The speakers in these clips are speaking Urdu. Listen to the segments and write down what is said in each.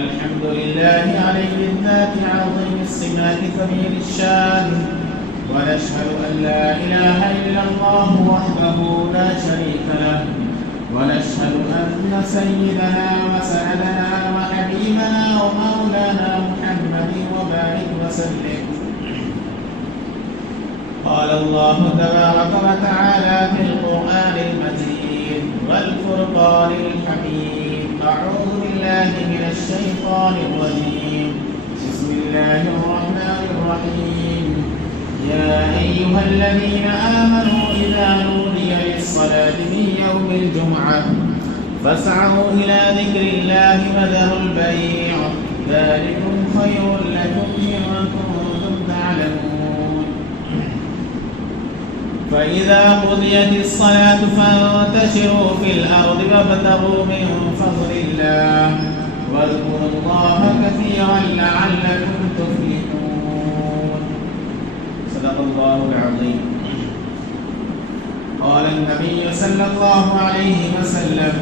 الحمد لله علي الذات عظيم الصفات كبير الشان ونشهد أن لا إله إلا الله وحده لا شريك له ونشهد أن سيدنا وسندنا وحبيبنا ومولانا محمد وبارك وسلم. قال الله تبارك وتعالى في القرآن المجيد والفرقان الحميد: أعوذ بالله من الشيطان الرجيم. بسم الله الرحمن الرحيم. يا أيها الذين آمنوا إذا نودي للصلاة من يوم الجمعة فاسعوا إلى ذكر الله وذروا البيع ذلكم خير لكم إن كنتم تعلمون. فإذا قضيت الصلاة فانتشروا في الأرض وابتغوا من فضل الله واذكروا الله كثيرا لعلكم تفلحون. صدق الله العظيم. قال النبي صلى الله عليه وسلم: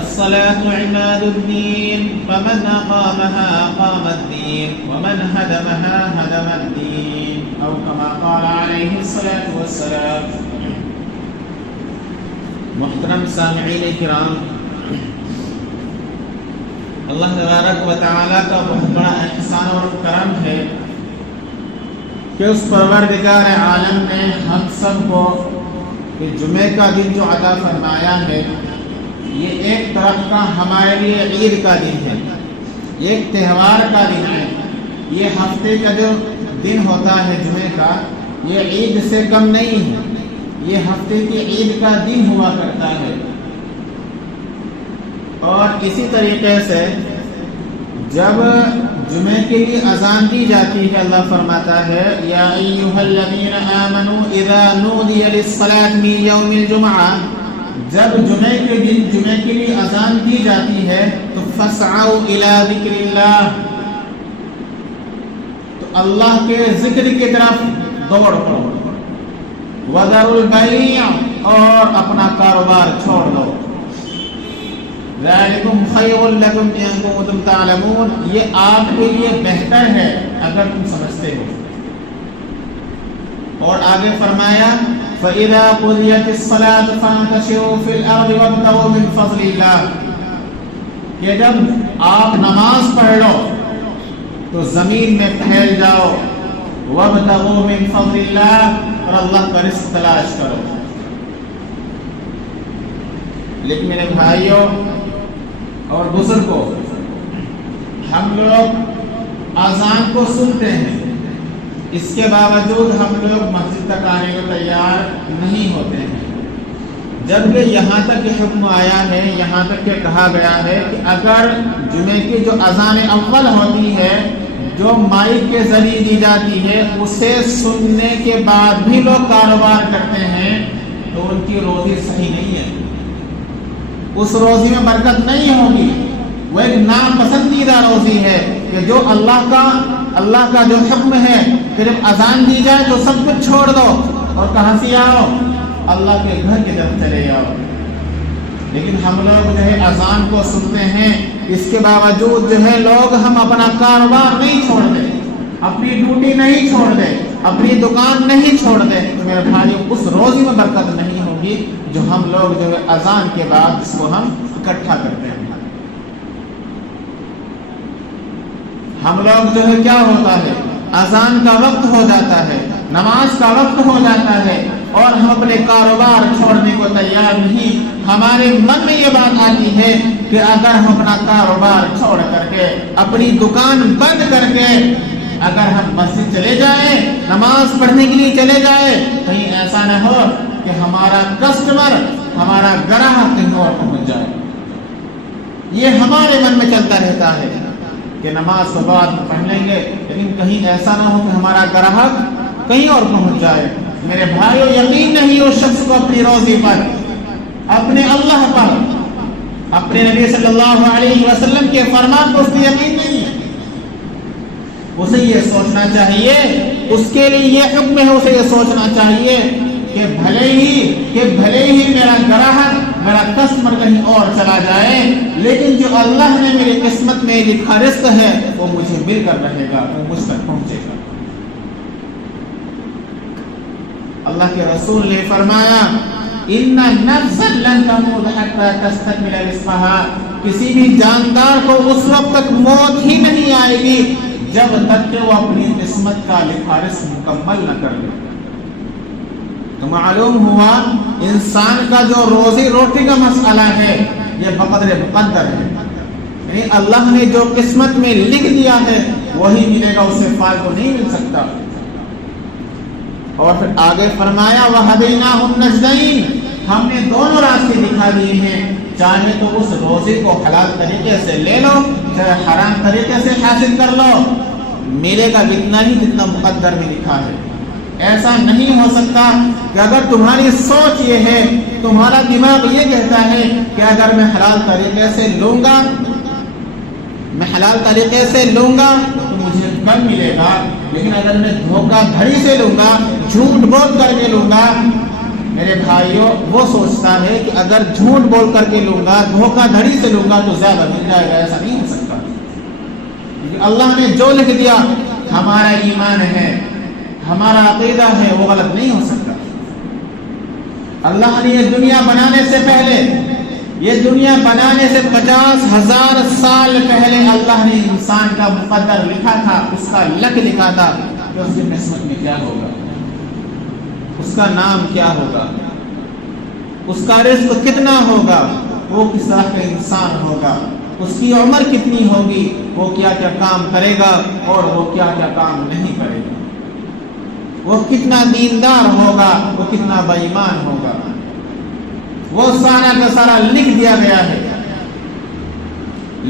الصلاة عماد الدين فمن أقامها أقام الدين ومن هدمها هدم الدين أو كما قال عليه الصلاة والسلام. محترم سامعین کرام، اللہ تبارک و تعالیٰ کا بہت بڑا احسان اور کرم ہے کہ اس پروردگار عالم نے ہم سب کو جمعے کا دن جو عطا فرمایا ہے، یہ ایک طرف کا ہمارے لیے عید کا دن ہے، ایک تہوار کا دن ہے. یہ ہفتے کا جو دن ہوتا ہے جمعے کا، یہ عید سے کم نہیں ہے، یہ ہفتے کی عید کا دن ہوا کرتا ہے. اور اسی طریقے سے جب جمعے کے لیے اذان دی جاتی ہے، اللہ فرماتا ہے: یا ایھا الذین آمنوا اذا نودی للصلاۃ من یوم الجمعہ. جب جمعے کے دن جمعے کے لیے اذان دی جاتی ہے تو فاسعوا الی ذکر اللہ، تو اللہ کے ذکر کی طرف دوڑ پڑو. وذروا البیع، اور اپنا کاروبار چھوڑ دو. ذالکم خیر لکم ان کنتم تعلمون، یہ آپ کے لیے بہتر ہے اگر تم سمجھتے ہو. اور آگے فرمایا: فَإِذَا قُضِيَتِ الصَّلَاةُ فَانتَشِرُوا فِي الْأَرْضِ وَابْتَغُوا مِنْ فَضْلِ اللَّهِ، کہ جب آپ نماز پڑھ لو تو زمین میں پھیل جاؤ. وَابْتَغُوا مِنْ فَضْلِ اللَّهِ، اور اللہ کا رزق تلاش کرو. لیکن میرے بھائیوں اور بزرگوں، ہم لوگ اذان کو سنتے ہیں، اس کے باوجود ہم لوگ مسجد تک آنے کو تیار نہیں ہوتے ہیں. جبکہ یہاں تک یہ حکم آیا ہے، یہاں تک کہ کہا گیا ہے کہ اگر جمعے کی جو اذان اول ہوتی ہے، جو مائک کے ذریعے دی جاتی ہے، اسے سننے کے بعد بھی لوگ کاروبار کرتے ہیں تو ان کی روزی صحیح نہیں ہے، اس روزی میں برکت نہیں ہوگی. وہ ایک ناپسندیدہ روزی ہے کہ جو اللہ کا جو حکم ہے کہ جب اذان دی جائے تو سب کچھ چھوڑ دو اور کہاں سے آؤ؟ اللہ کے گھر کی طرف چلے جاؤ. لیکن ہم لوگ جو ہے اذان کو سنتے ہیں، اس کے باوجود جو ہے لوگ ہم اپنا کاروبار نہیں چھوڑتے، اپنی ڈیوٹی نہیں چھوڑتے، اپنی دکان نہیں چھوڑتے. تو میرے بھائیو، اس روزی میں برکت نہیں ہوگی جو ہم لوگ جو ہے اذان کے بعد اس کو ہم اکٹھا کرتے ہیں. ہم لوگ جو ہے کیا ہوتا ہے، اذان کا وقت ہو جاتا ہے، نماز کا وقت ہو جاتا ہے اور ہم اپنے کاروبار چھوڑنے کو تیار نہیں. ہمارے من میں یہ بات آتی ہے کہ اگر ہم اپنا کاروبار چھوڑ کر کے، اپنی دکان بند کر کے اگر ہم مسجد چلے جائیں، نماز پڑھنے کے لیے چلے جائیں، کہیں ایسا نہ ہو کہ ہمارا کسٹمر، ہمارا گراہک کہیں اور پہنچ جائے. یہ ہمارے من میں چلتا رہتا ہے کہ نماز کے بعد پڑھ لیں گے، لیکن کہیں ایسا نہ ہو کہ ہمارا گراہک کہیں اور پہنچ جائے. میرے بھائیو، یقین نہیں اس شخص کو اپنی روزی پر، اپنے اللہ پر، اپنے نبی صلی اللہ علیہ وسلم کے فرمان پر اس کو یقین نہیں ہے. اسے یہ سوچنا چاہیے، اس کے لیے یہ حکم ہے، اسے یہ سوچنا چاہیے کہ بھلے ہی میرا گراہک میرا کسٹمر کہیں اور چلا جائے، لیکن جو اللہ نے میری قسمت میں لکھا رزق ہے وہ مجھے مل کر رہے گا، وہ مجھ تک پہنچے گا۔ اللہ کے رسول نے فرمایا ان نفسا لن تموت حتى تستكمل رزقها، کسی بھی جاندار کو اس وقت تک موت ہی نہیں آئے گی جب تک کہ وہ اپنی قسمت کا لکھا رزق مکمل نہ کر لے۔ تو معلوم ہوا انسان کا جو روزی روٹی کا مسئلہ ہے یہ بقدر مقدر ہے، یعنی اللہ نے جو قسمت میں لکھ دیا ہے وہی ملے گا، اسے فالتو نہیں مل سکتا۔ اور پھر آگے فرمایا وَهَدَيْنَاهُ النَّجْدَيْنِ، ہم نے دونوں راستے دکھا دیے ہیں، چاہے تو اس روزے کو حلال طریقے سے لے لو، چاہے حرام طریقے سے حاصل کر لو، ملے گا جتنا ہی جتنا مقدر میں لکھا ہے۔ ایسا نہیں ہو سکتا کہ اگر تمہاری سوچ یہ ہے، تمہارا دماغ یہ کہتا ہے کہ اگر میں حلال طریقے سے لوں گا، میں حلال طریقے سے لوں گا تو مجھے کم ملے گا، لیکن اگر میں دھوکہ دھڑی سے لوں گا، جھوٹ بول کر کے لوں گا، میرے بھائیوں وہ سوچتا ہے کہ اگر جھوٹ بول کر کے لوں گا، دھوکہ دھڑی سے لوں گا تو زیادہ مل جائے گا، ایسا نہیں ہو سکتا، کیونکہ اللہ نے جو لکھ دیا ہمارا ایمان ہے، ہمارا عقیدہ ہے، وہ غلط نہیں ہو سکتا۔ اللہ نے یہ دنیا بنانے سے پہلے، یہ دنیا بنانے سے 50,000 سال پہلے اللہ نے انسان کا مقدر لکھا تھا، اس کا لک لکھا تھا کہ اس کی قسمت میں کیا ہوگا، اس کا نام کیا ہوگا، اس کا رزق کتنا ہوگا، وہ کس طرح کا انسان ہوگا، اس کی عمر کتنی ہوگی، وہ کیا کیا کام کرے گا اور وہ کیا کیا کام نہیں کرے گا، وہ کتنا دیندار ہوگا، وہ کتنا بے ایمان ہوگا، وہ سارا کا سارا لکھ دیا گیا ہے۔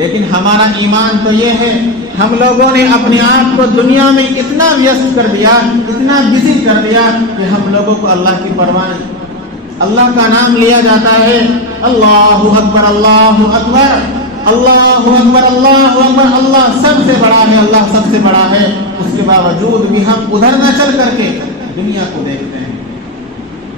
لیکن ہمارا ایمان تو یہ ہے، ہم لوگوں نے اپنے آپ کو دنیا میں اتنا ویست کر دیا، اتنا بزی کر دیا کہ ہم لوگوں کو اللہ کی پرواہ نہیں۔ اللہ کا نام لیا جاتا ہے، اللہ اکبر اللہ اکبر اللہ اکبر اللہ اکبر، اللہ سب سے بڑا ہے، اللہ سب سے بڑا ہے، اس کے باوجود بھی ہم ادھر نہ چل کر کے دنیا کو دیکھتے ہیں،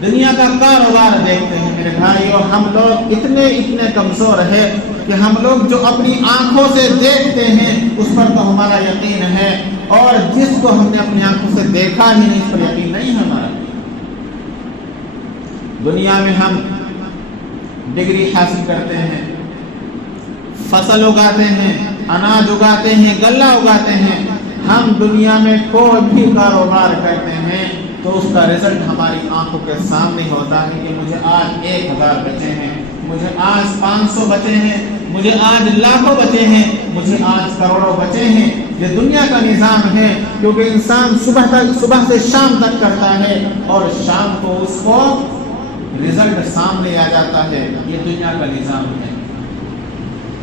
دنیا کا کاروبار دیکھتے ہیں۔ میرے بھائیو ہم لوگ اتنے کمزور ہیں کہ ہم لوگ جو اپنی آنکھوں سے دیکھتے ہیں اس پر تو ہمارا یقین ہے، اور جس کو ہم نے اپنی آنکھوں سے دیکھا ہی نہیں اس پر یقین نہیں ہے ہمارا۔ دنیا میں ہم ڈگری حاصل کرتے ہیں، فصل اگاتے ہیں، اناج اگاتے ہیں، غلہ اگاتے ہیں، ہم دنیا میں کوئی بھی کاروبار کرتے ہیں تو اس کا رزلٹ ہماری آنکھوں کے سامنے ہوتا ہے کہ مجھے آج 1000 بچے ہیں، مجھے آج 500 بچے ہیں، مجھے آج لاکھوں بچے ہیں، مجھے آج کروڑوں بچے ہیں۔ یہ دنیا کا نظام ہے، کیونکہ انسان صبح سے شام تک کرتا ہے اور شام کو اس کو رزلٹ سامنے آ جاتا ہے، یہ دنیا کا نظام ہے۔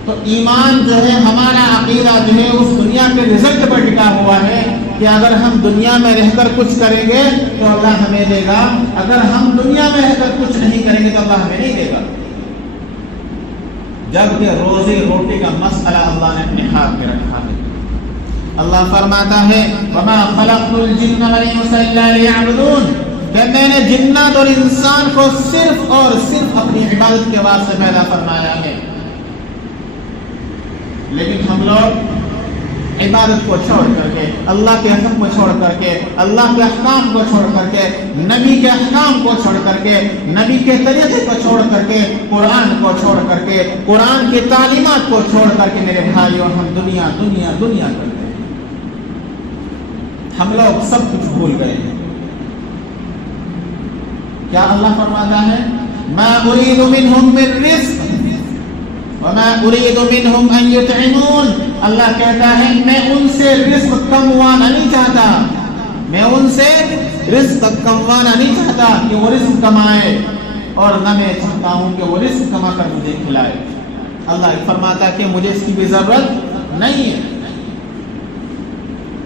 تو ایمان جو ہے، ہمارا عقیدہ جو ہے اس دنیا کے رزلٹ پر ٹکا ہوا ہے کہ اگر ہم دنیا میں رہ کر کچھ کریں گے تو اللہ ہمیں دے گا، اگر ہم دنیا میں رہ کر کچھ نہیں کریں گے تو اللہ ہمیں نہیں دے گا۔ جبکہ روزی روٹی کا مسئلہ اللہ نے اپنے ہاتھ میں رکھا ہے۔ اللہ فرماتا ہے وَمَا خَلَقْتُ الْجِنَّ وَالْإِنسَ إِلَّا لِيَعْبُدُونَ، کہ میں نے جنات اور انسان کو صرف اور صرف اپنی عبادت کے واسطے پیدا فرمایا ہے۔ لیکن ہم لوگ عبادت کو چھوڑ کر کے، اللہ کے حکم کو چھوڑ کر کے، اللہ کے احکام کو چھوڑ کر کے، نبی کے احکام کو چھوڑ کر کے، نبی کے طریقے کو چھوڑ کر کے، قرآن کو چھوڑ کر کے، قرآن کی تعلیمات کو چھوڑ کر کے میرے بھائیوں ہم دنیا دنیا دنیا کرتے ہیں۔ ہم لوگ سب کچھ بھول گئے ہیں۔ کیا اللہ فرماتا ہے ما اريد منهم من رزق وما اريد منهم ان يطعمون، اللہ کہتا ہے میں ان سے رزق کموانا نہیں چاہتا، میں ان سے رزق کموانا نہیں چاہتا کہ وہ رزق کمائے، اور نہ میں چاہتا ہوں کہ وہ رزق کما کر مجھے کھلائے۔ اللہ فرماتا کہ مجھے اس کی بھی ضرورت نہیں ہے۔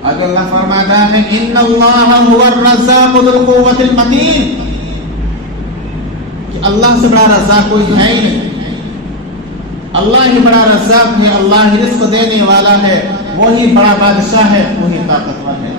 اگر اللہ فرماتا ہے ان اللہ هو الرزاق ذو القوة المتین، کہ اللہ سے بڑا رزاق کوئی ہے ہی نہیں، اللہ ہی بڑا رزاق ہے، اللہ ہی رزق دینے والا ہے، وہی بڑا بادشاہ ہے، وہی طاقتور ہے۔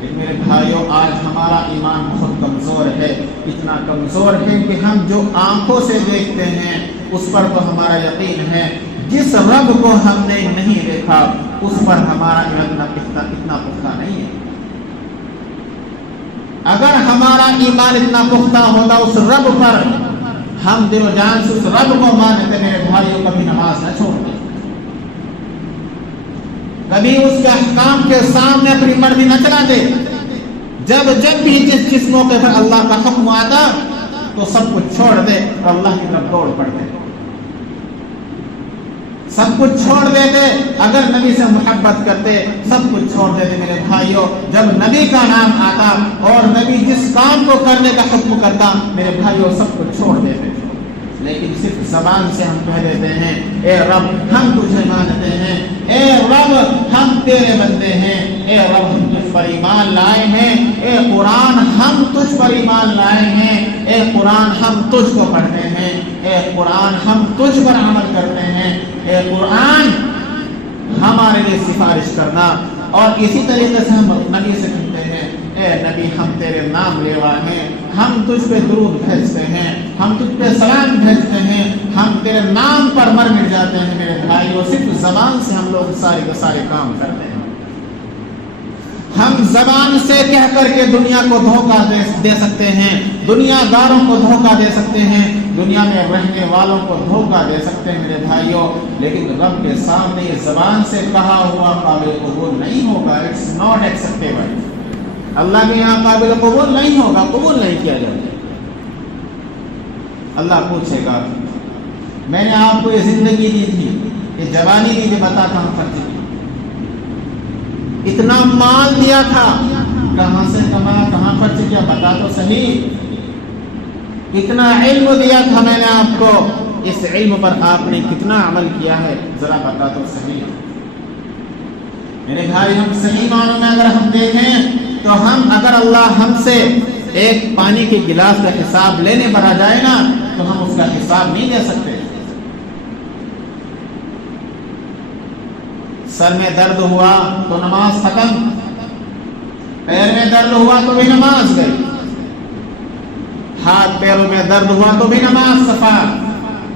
لیکن میرے میرے بھائیوں آج ہمارا ایمان بہت کمزور ہے، اتنا کمزور ہے کہ ہم جو آنکھوں سے دیکھتے ہیں اس پر تو ہمارا یقین ہے، جس رب کو ہم نے نہیں دیکھا اس پر ہمارا ایمان اتنا پختہ نہیں ہے۔ اگر ہمارا ایمان اتنا پختہ ہوتا اس رب پر، ہم دل و جان سے اس رب کو مانتے میرے بھائیوں، کبھی نماز نہ چھوڑتے، کبھی اس کے احکام کے سامنے اپنی مرضی نہ چلا دے۔ جب بھی جس موقع پر اللہ کا حکم آتا تو سب کچھ چھوڑ دے اور اللہ کی طرف دوڑ پڑتے، سب کچھ چھوڑ دیتے۔ اگر نبی سے محبت کرتے سب کچھ چھوڑ دیتے میرے بھائیوں۔ جب نبی کا نام آتا اور نبی جس کام کو کرنے کا حکم کرتا میرے بھائیوں سب کچھ چھوڑ دیتے۔ لیکن صرف زبان سے ہم کہہ دیتے ہیں اے رب ہم تجھے مانتے ہیں، اے رب ہم تیرے بندے ہیں، اے رب ہم تجھ پر ایمان لائے ہیں، اے قرآن ہم تجھ پر ایمان لائے ہیں، اے قرآن ہم تجھ کو پڑھتے ہیں، اے قرآن ہم تجھ پر عمل کرتے ہیں، اے قرآن ہمارے لیے سفارش کرنا۔ اور اسی طریقے سے ہم نبی سے کہتے ہیں اے نبی ہم تیرے نام لیوا ہیں، ہم تجھ پہ درود بھیجتے ہیں، ہم تجھ پہ سلام بھیجتے ہیں، ہم تیرے نام پر مر مٹ جاتے ہیں میرے بھائیوں۔ صرف زبان سے ہم لوگ سارے کے سارے کام کرتے ہیں، ہم زبان سے کہہ کر کے دنیا کو دھوکہ دے سکتے ہیں، دنیا داروں کو دھوکہ دے سکتے ہیں، دنیا میں رہنے والوں کو دھوکہ دے سکتے ہیں میرے بھائیوں، لیکن رب کے سامنے یہ زبان سے کہا ہوا قابل قبول نہیں ہوگا۔ اٹس ناٹ ایکسیپٹیبل، اللہ کے یہاں قابل قبول نہیں ہوگا، قبول نہیں کیا جائے گا۔ اللہ پوچھے گا میں نے آپ کو یہ زندگی دی تھی، یہ جوانی دی تھی، بتا کہاں خرچ کی، اتنا مال دیا تھا کہاں سے کمایا، کہاں خرچ کیا، بتا تو صحیح، اتنا علم دیا تھا میں نے آپ کو، اس علم پر آپ نے کتنا عمل کیا ہے، ذرا بتا تو صحیح۔ میرے بھائی ہم صحیح معنوں میں اگر ہم دیکھیں تو ہم اگر اللہ ہم سے ایک پانی کے گلاس کا حساب لینے پر آ جائے نا تو ہم اس کا حساب نہیں دے سکتے۔ سر میں درد ہوا تو نماز ختم، پیر میں درد ہوا تو بھی نماز گئی، ہاتھ پیروں میں درد ہوا تو بھی نماز صفا۔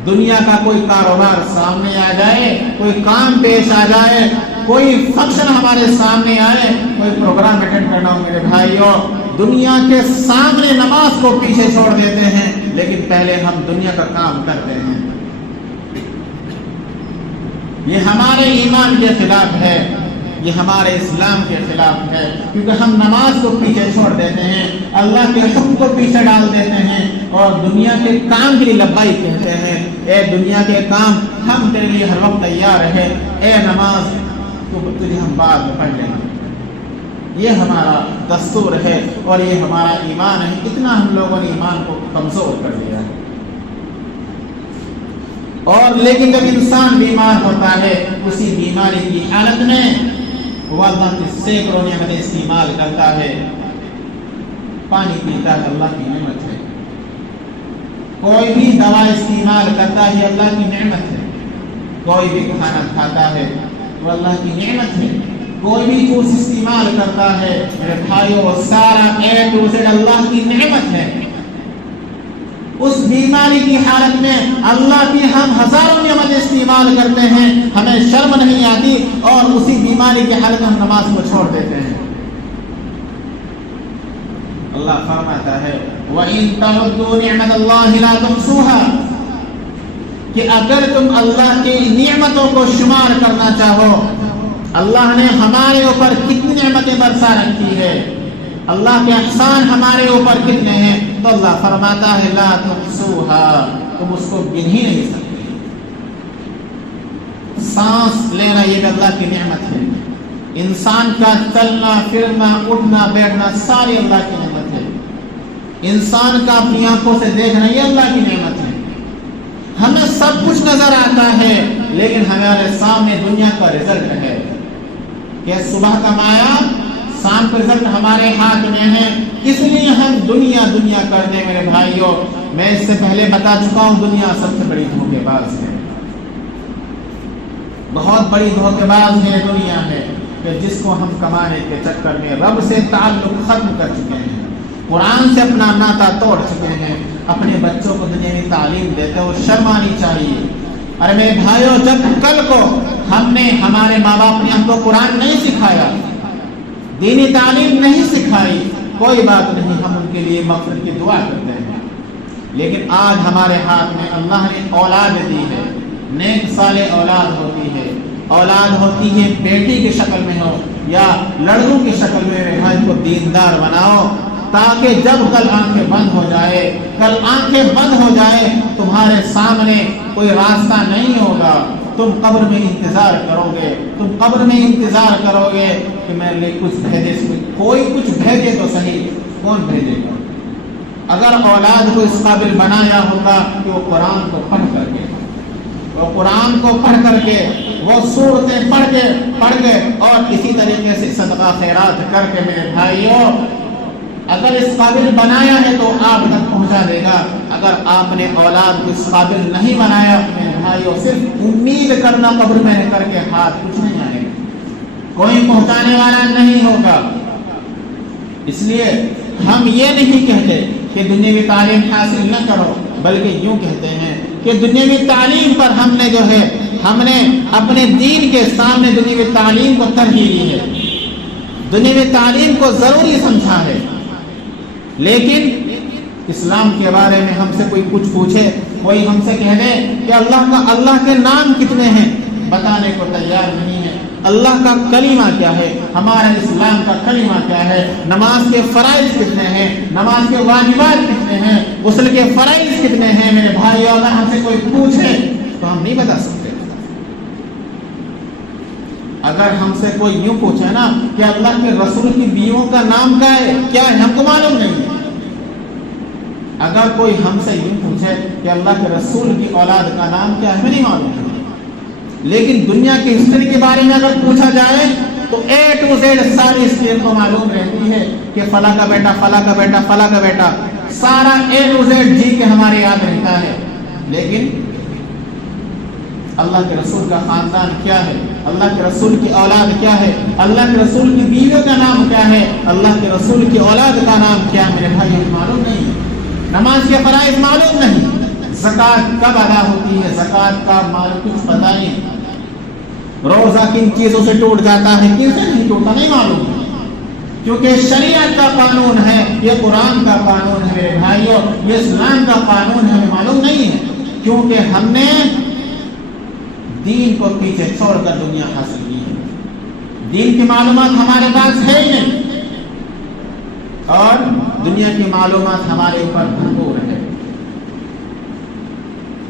دنیا کا کوئی کاروبار سامنے آ جائے، کوئی کام پیش آ جائے، کوئی فنکشن ہمارے سامنے آئے، کوئی پروگرام اٹینڈ کرنا ہو میرے بھائیوں، دنیا کے سامنے نماز کو پیچھے چھوڑ دیتے ہیں، لیکن پہلے ہم دنیا کا کام کرتے ہیں۔ یہ ہمارے ایمان کے خلاف ہے، یہ ہمارے اسلام کے خلاف ہے، کیونکہ ہم نماز کو پیچھے چھوڑ دیتے ہیں، اللہ کے حکم کو پیچھے ڈال دیتے ہیں اور دنیا کے کام کے لیے لبائی کہتے ہیں۔ اے دنیا کے کام ہم تیرے لیے ہر وقت تیار ہے، اے نماز تو تجھے ہم بعد میں پڑھ لیں گے۔ یہ ہمارا دستور ہے اور یہ ہمارا ایمان ہے۔ اتنا ہم لوگوں نے ایمان کو کمزور کر دیا ہے۔ اور لیکن جب انسان بیمار ہوتا ہے اسی بیماری کی حالت میں وہ اللہ کی سینکڑوں نعمتیں استعمال کرتا ہے، پانی پیتا ہے اللہ کی نعمت ہے، کوئی بھی دوا استعمال کرتا ہے اللہ کی نعمت ہے، کوئی بھی کھانا کھاتا ہے وہ اللہ کی نعمت ہے، کوئی بھی چیز استعمال کرتا ہے میرے بھائیوں وہ سارا اے ٹو زیڈ اللہ کی نعمت ہے۔ اس بیماری کی حالت میں اللہ کی ہم ہزاروں نعمتیں استعمال کرتے ہیں، ہمیں شرم نہیں آتی، اور اسی بیماری کی حالت میں ہم نماز کو چھوڑ دیتے ہیں۔ اللہ فرماتا ہے وَإِن تَعُدُّوا نِعْمَةَ اللَّهِ لَا تُحْصُوهَا، کہ اگر تم اللہ کی نعمتوں کو شمار کرنا چاہو، اللہ نے ہمارے اوپر کتنی نعمتیں برسا رکھی ہے، اللہ کے احسان ہمارے اوپر کتنے ہیں، تو اللہ فرماتا ہے لا تحصوها، تم اس کو گن ہی نہیں سکتے۔ سانس لینا یہ بھی اللہ کی نعمت ہے، انسان کا چلنا پھرنا اٹھنا بیٹھنا ساری اللہ کی نعمت ہے، انسان کا اپنی آنکھوں سے دیکھنا یہ اللہ کی نعمت ہے۔ ہمیں سب کچھ نظر آتا ہے لیکن ہمارے سامنے دنیا کا رزلٹ ہے کہ صبح کمایا شام کا رزلٹ ہمارے ہاتھ میں ہے، اس لیے ہم دنیا دنیا کرتے ہیں۔ میرے بھائیوں میں اس سے پہلے بتا چکا ہوں دنیا سب سے بڑی دھوکے باز ہے، بہت بڑی دھوکے باز ہے دنیا ہے۔ کہ جس کو ہم کمانے کے چکر میں رب سے تعلق ختم کر چکے ہیں، قرآن سے اپنا ناطا توڑ چکے ہیں، اپنے بچوں کو دنیاوی تعلیم دیتے ہو شرم آنی چاہیے۔ ارے میرے بھائیوں، جب کل کو ہم نے ہمارے ماں باپ نے ہم کو قرآن نہیں سکھایا، دینی تعلیم نہیں سکھائی، کوئی بات نہیں، ہم ان کے لیے مغفرت کی دعا کرتے ہیں۔ لیکن آج ہمارے ہاتھ میں اللہ نے اولاد دی ہے، نیک صالح اولاد ہوتی ہے، اولاد ہوتی ہے بیٹی کی شکل میں ہو یا لڑکوں کی شکل میں، میرے بھائی کو دیندار بناؤ تاکہ جب کل آنکھیں بند ہو جائے تمہارے سامنے کوئی راستہ نہیں ہوگا، تم قبر میں انتظار کرو گے کہ میرے لیے کچھ بھیجے، کوئی کچھ بھیجے تو صحیح، کون بھیجے گا؟ اگر اولاد کو اس قابل بنایا ہوگا کہ وہ قرآن کو پڑھ کر کے وہ سورتیں پڑھ کے اور اسی طریقے سے صدقہ خیرات کر کے، میرے بھائیوں اگر اس قابل بنایا ہے تو آپ تک پہنچا دے گا۔ اگر آپ نے اولاد کو اس قابل نہیں بنایا، میرے بھائیوں صرف امید کرنا قبر میں کر کے ہاتھ کچھ نہیں آئے گا، کوئی پہنچانے والا نہیں ہوگا۔ اس لیے ہم یہ نہیں کہتے کہ دنیاوی تعلیم حاصل نہ کرو، بلکہ یوں کہتے ہیں کہ دنیاوی تعلیم پر ہم نے اپنے دین کے سامنے دنیاوی تعلیم کو ترجیح دی ہے، دنیاوی تعلیم کو ضروری سمجھا ہے۔ لیکن اسلام کے بارے میں ہم سے کوئی کچھ پوچھے، کوئی ہم سے کہہ دے کہ اللہ کے نام کتنے ہیں، بتانے کو تیار نہیں ہے۔ اللہ کا کلمہ کیا ہے، ہمارا اسلام کا کلمہ کیا ہے، نماز کے فرائض کتنے ہیں، نماز کے واجبات کتنے ہیں، غسل کے فرائض کتنے ہیں، میرے بھائی اگر ہم سے کوئی پوچھے تو ہم نہیں بتا سکتے۔ اگر ہم سے کوئی یوں پوچھے نا کہ اللہ کے رسول کی بیویوں کا نام کیا ہے، ہم کو معلوم نہیں ہے۔ اگر کوئی ہم سے یوں پوچھے کہ اللہ کے رسول کی اولاد کا نام کیا ہے، ہمیں نہیں معلوم ہے۔ لیکن دنیا کی ہسٹری کے بارے میں اگر پوچھا جائے تو A to Z ساری ہسٹری کو معلوم رہتی ہے کہ فلاں کا بیٹا، فلاں کا بیٹا، فلاں کا بیٹا، سارا A to Z جی کے ہمارے یاد رہتا ہے۔ لیکن اللہ کے رسول کا خاندان کیا ہے، اللہ کے رسول کی اولاد کیا ہے، اللہ کے رسول کی بیویوں کا نام کیا ہے، اللہ کے رسول کی اولاد کا نام کیا ہے، میرے بھائی معلوم نہیں۔ نماز کے فرائض معلوم نہیں، زکوٰۃ کب ادا ہوتی ہے، زکوٰۃ کا کچھ پتہ نہیں، روزہ کن چیزوں سے ٹوٹ جاتا ہے، کن سے نہیں ٹوٹتا، نہیں معلوم ہے، کیونکہ شریعت کا قانون ہے، یہ قرآن کا قانون ہے، میرے بھائیوں یہ اسلام کا قانون ہے، ہمیں معلوم نہیں ہے، کیونکہ ہم نے دین کو پیچھے چھوڑ کر دنیا حاصل کی ہے، دین کی معلومات ہمارے پاس ہے ہی نہیں، اور دنیا کی معلومات ہمارے اوپر بھرپور ہے۔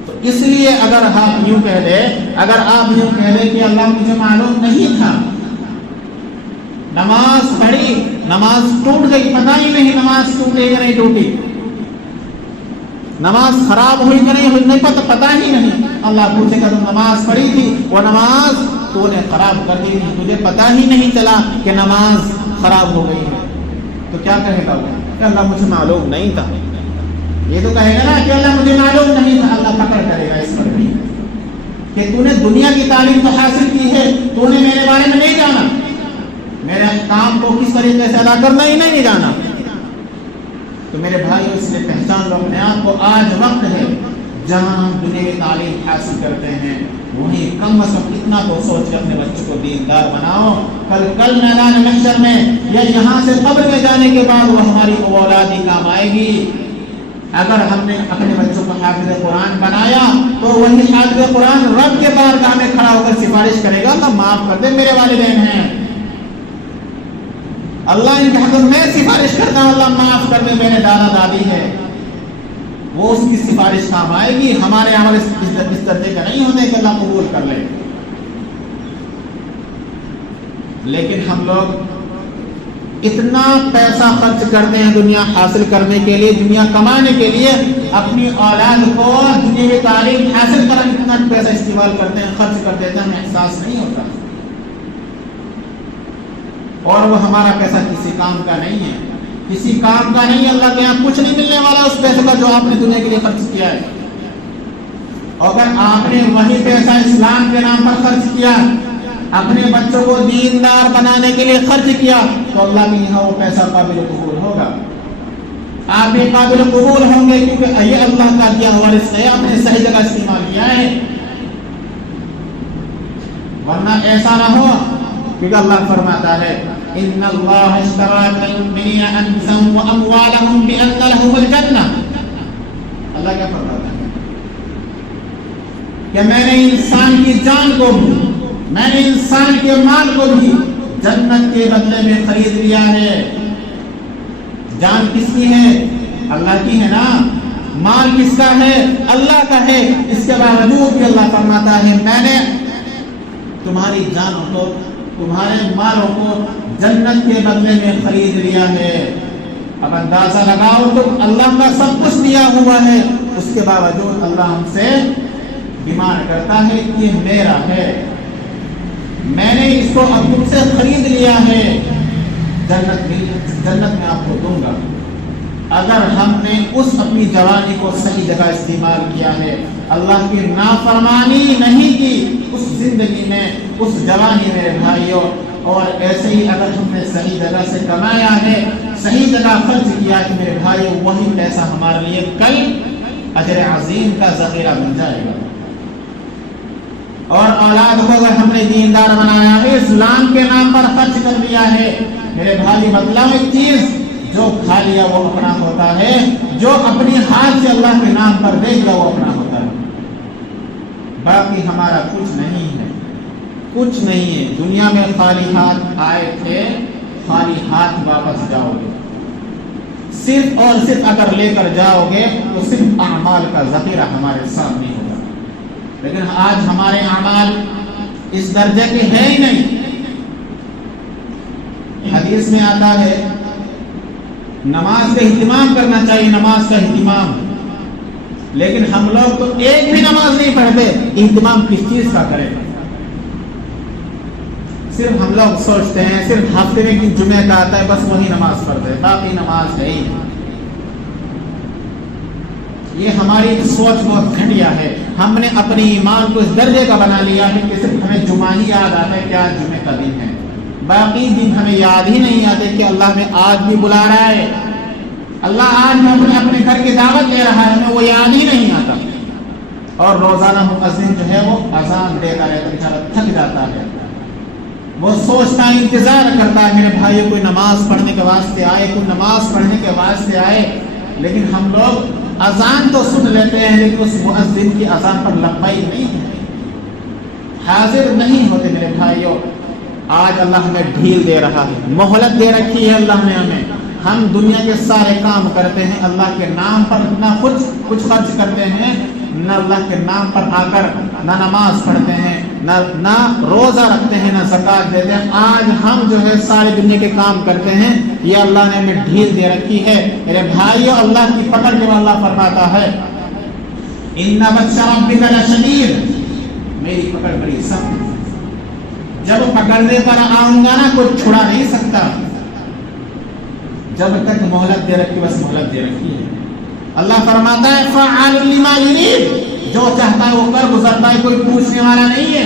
تو اس لیے اگر آپ یوں کہہ دیں کہ اللہ مجھے معلوم نہیں تھا، نماز پڑھی، نماز ٹوٹ گئی، پتہ ہی نہیں نماز ٹوٹے یا نہیں ٹوٹی، نماز خراب ہوئی کہ نہیں ہوئی، نہیں پتہ ہی نہیں، اللہ پوچھے گا تم نماز پڑھی تھی، وہ نماز تو نے خراب کر دی تھی، تجھے پتہ ہی نہیں چلا کہ نماز خراب ہو گئی ہے، تو کیا کہے گا وہ کہ اللہ مجھے معلوم نہیں تھا؟ یہ تو کہے گا نا کہ اللہ مجھے معلوم نہیں تھا۔ اللہ پکڑ کرے گا اس پر بھی کہ تو نے دنیا کی تعلیم تو حاصل کی ہے، تو نے میرے بارے میں نہیں جانا، میرے کام کو کس طریقے سے ادا کرنا ہی نہیں جانا۔ تو میرے بھائیو اس لیے پہچان لو اپنے آپ کو، آج وقت ہے جہاں ہم دنیاوی تعلیم حاصل کرتے ہیں وہیں کم از کم اتنا تو سوچ کے اپنے بچوں کو دیندار بناؤ، کل میدان محشر میں یا یہاں سے قبر میں جانے کے بعد وہ ہماری اولاد ہی کام آئے گی۔ اگر ہم نے اپنے بچوں کو حافظ قرآن بنایا تو وہی حافظ قرآن رب کے بارگاہ میں کھڑا ہو کر سفارش کرے گا، اللہ معاف کر دے میرے والدین ہیں، اللہ ان کے حق میں سفارش کرتا ہوں، اللہ معاف کر دے میرے دادا دادی ہے، وہ اس کی سفارش کام آئے گی۔ ہمارے عمل اس درجے کا نہیں ہونے کہ اللہ قبول کر لے، لیکن ہم لوگ اتنا پیسہ خرچ کرتے ہیں دنیا حاصل کرنے کے لیے، دنیا کمانے کے لیے، اپنی اولاد کو دنیاوی تعلیم حاصل کرنے اتنا پیسہ استعمال کرتے ہیں، خرچ کر دیتے ہیں، ہمیں احساس نہیں ہوتا، اور وہ ہمارا پیسہ کسی کام کا نہیں ہے، کسی کام کا نہیں، اللہ کے یہاں کچھ نہیں ملنے والا اس پیسے کا جو آپ نے دنیا کے لیے خرچ کیا ہے۔ اگر آپ نے وہی پیسہ اسلام کے نام پر خرچ کیا اپنے بچوں کو دیندار بنانے کے لیے خرچ کیا تو اللہ کے یہاں وہ پیسہ قابل قبول ہوگا، آپ بھی قابل قبول ہوں گے، کیونکہ یہ اللہ کا دیا ہوا رزق ہے، آپ نے صحیح جگہ استعمال کیا ہے۔ ورنہ ایسا نہ ہو، کیونکہ اللہ فرماتا ہے ان اللہ اشترى من المؤمنین انفسهم واموالهم بان لهم الجنہ، اللہ کیا فرماتا ہے کہ میں نے انسان کی جان کو بھی، میں نے انسان کے مال کو بھی جنت کے بدلے میں خرید لیا ہے۔ جان کس کی ہے؟ اللہ کی ہے نا، مال کس کا ہے؟ اللہ کا ہے۔ اس کے باوجود بھی اللہ فرماتا ہے میں نے تمہاری جانوں کو، تمہارے مالوں کو جنت کے بدلے میں خرید لیا ہے۔ اب اندازہ لگاؤ، تو اللہ کا سب کچھ دیا ہوا ہے، اس کے باوجود اللہ ہم سے ڈیمانڈ کرتا ہے کہ یہ میرا ہے، میں نے اس کو اب تم سے خرید لیا ہے، جنت میں آپ کو دوں گا۔ اگر ہم نے اس اپنی جوانی کو صحیح جگہ استعمال کیا ہے، اللہ کی نافرمانی نہیں کی اس زندگی میں، اس جوانی میں بھائیوں، اور ایسے ہی اگر ہم نے صحیح جگہ سے کمایا ہے، صحیح جگہ خرچ کیا ہے میرے بھائیوں، وہی پیسہ ہمارے لیے کل اجر عظیم کا ذخیرہ بن جائے گا۔ اور اولاد کو اگر ہم نے دیندار بنایا ہے، اسلام کے نام پر خرچ کر دیا ہے، میرے بھائی بدلاؤ ایک چیز، جو کھا لیا وہ اپنا ہوتا ہے، جو اپنی ہاتھ سے اللہ کے نام پر دے دیا وہ اپنا ہوتا ہے، باقی ہمارا کچھ نہیں ہے، کچھ نہیں ہے۔ دنیا میں خالی ہاتھ آئے تھے، خالی ہاتھ واپس جاؤ گے، صرف اور صرف اگر لے کر جاؤ گے تو صرف اعمال کا ذخیرہ ہمارے سامنے ہوگا، لیکن آج ہمارے اعمال اس درجے کے ہیں ہی نہیں۔ حدیث میں آتا ہے نماز کا اہتمام کرنا چاہیے، نماز کا اہتمام، لیکن ہم لوگ تو ایک بھی نماز نہیں پڑھتے، اہتمام کس چیز کا کریں؟ صرف ہم لوگ سوچتے ہیں صرف ہفتے میں کہ جمعہ کا آتا ہے بس وہی نماز پڑھتے ہیں، باقی نماز ہے ہی۔ یہ ہماری سوچ بہت گھٹیا ہے، ہم نے اپنی ایمان کو اس درجے کا بنا لیا ہے کہ صرف ہمیں جمعہ ہی یاد آتا ہے کہ آج جمعے کا دن ہے، باقی دن ہمیں یاد ہی نہیں آتے کہ اللہ میں آج بھی بلا رہا ہے، اللہ آج ہمیں اپنے گھر کی دعوت دے رہا ہے، ہمیں وہ یاد ہی نہیں آتا۔ اور روزانہ مؤذن جو ہے وہ اذان دیتا رہتا ہے، بیچارہ تھک جاتا ہے، وہ سوچتا ہے، انتظار کرتا ہے میرے بھائیوں کوئی نماز پڑھنے کے واسطے آئے، کوئی نماز پڑھنے کے واسطے آئے، لیکن ہم لوگ اذان تو سن لیتے ہیں لیکن اس مؤذن کی اذان پر لبیک نہیں ہے، حاضر نہیں ہوتے میرے بھائیوں۔ آج اللہ ہمیں ڈھیل دے رہا ہے، مہلت دے رکھی ہے اللہ نے ہمیں، ہم دنیا کے سارے کام کرتے ہیں، اللہ کے نام پر نہ کچھ خرچ کرتے ہیں، نہ اللہ کے نام پر آ کر نہ نماز پڑھتے ہیں، نہ روزہ رکھتے ہیں، نہ زکوٰۃ دیتے ہیں۔ آج ہم جو ہے ساری دنیا کے کام کرتے ہیں، یہ اللہ نے ہمیں ڈھیل دے رکھی ہے میرے بھائیو۔ اللہ کی پکڑ کے اللہ فرماتا ہے ان بطش ربک لشدید، میری پکڑ بڑی سخت، جب پکڑنے پر آؤں گا نا کوئی چھڑا نہیں سکتا، جب تک مہلت دے رکھی بس مہلت دے رکھی ہے۔ اللہ فرماتا ہے فعال لما یرید، جو چاہتا ہے وہ کر گزرتا ہے، کوئی پوچھنے والا نہیں ہے۔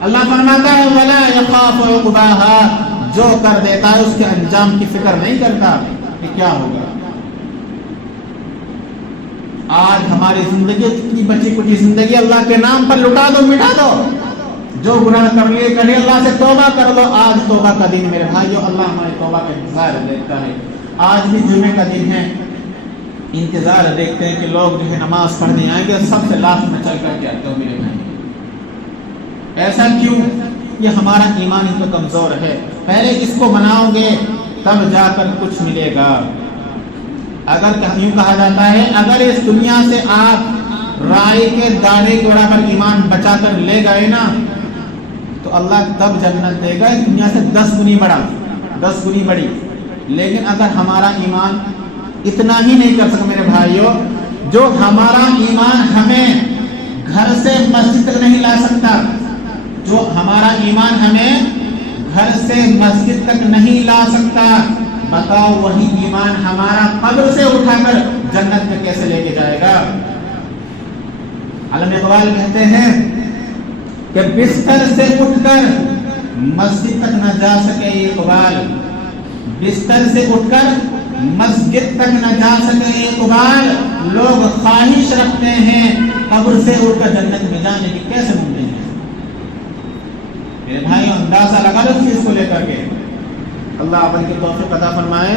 اللہ فرماتا ہے ولا یخاف عقباها، جو کر دیتا ہے اس کے انجام کی فکر نہیں کرتا کہ کیا ہوگا۔ آج ہماری زندگی کی بچی کچی زندگی اللہ کے نام پر لٹا دو، مٹا دو، جو گناہ کر لیے کہیں اللہ سے توبہ کر لو۔ آج توبہ کا دن میرے بھائیو، اللہ ہماری توبہ کا انتظار دیکھتا ہے۔ آج بھی جمعے کا دن ہے، انتظار دیکھتے ہیں کہ لوگ جو ہے نماز پڑھنے آئیں گے، سب سے لاسٹ میں چل کر کے آتے ہو میرے بھائی۔ ایسا کیوں؟ یہ ہمارا ایمان اس میں کمزور ہے، پہلے اس کو بناؤ گے تب جا کر کچھ ملے گا۔ اگر یوں کہا جاتا ہے اگر اس دنیا سے آپ رائی کے دانے کے برابر ایمان بچا کر لے گئے نا تو اللہ تب جنت دے گا، اس دنیا سے 10 گنی بڑا، 10 گنی بڑی۔ لیکن اگر ہمارا ایمان اتنا ہی نہیں کر سکتا میرے بھائیوں، جو ہمارا ایمان ہمیں گھر سے مسجد تک نہیں لا سکتا، جو ہمارا ایمان ہمیں گھر سے مسجد تک نہیں لا سکتا، بتاؤ وہی ایمان ہمارا قبر سے اٹھا کر جنت میں کیسے لے کے جائے گا؟ علامہ اقبال کہتے ہیں کہ کہ بستر سے اٹھ کر مسجد تک نہ جا سکے اقبال، بستر سے اٹھ کر مسجد تک نہ جا سکے اقبال، لوگ خواہش رکھتے ہیں قبر سے اٹھ کر جنت میں جانے کی، کیسے ممکن ہے؟ میرے بھائیوں اندازہ لگا لو اس چیز کو لے کر کے، اللہ اپن کی توفیق عطا فرمائے۔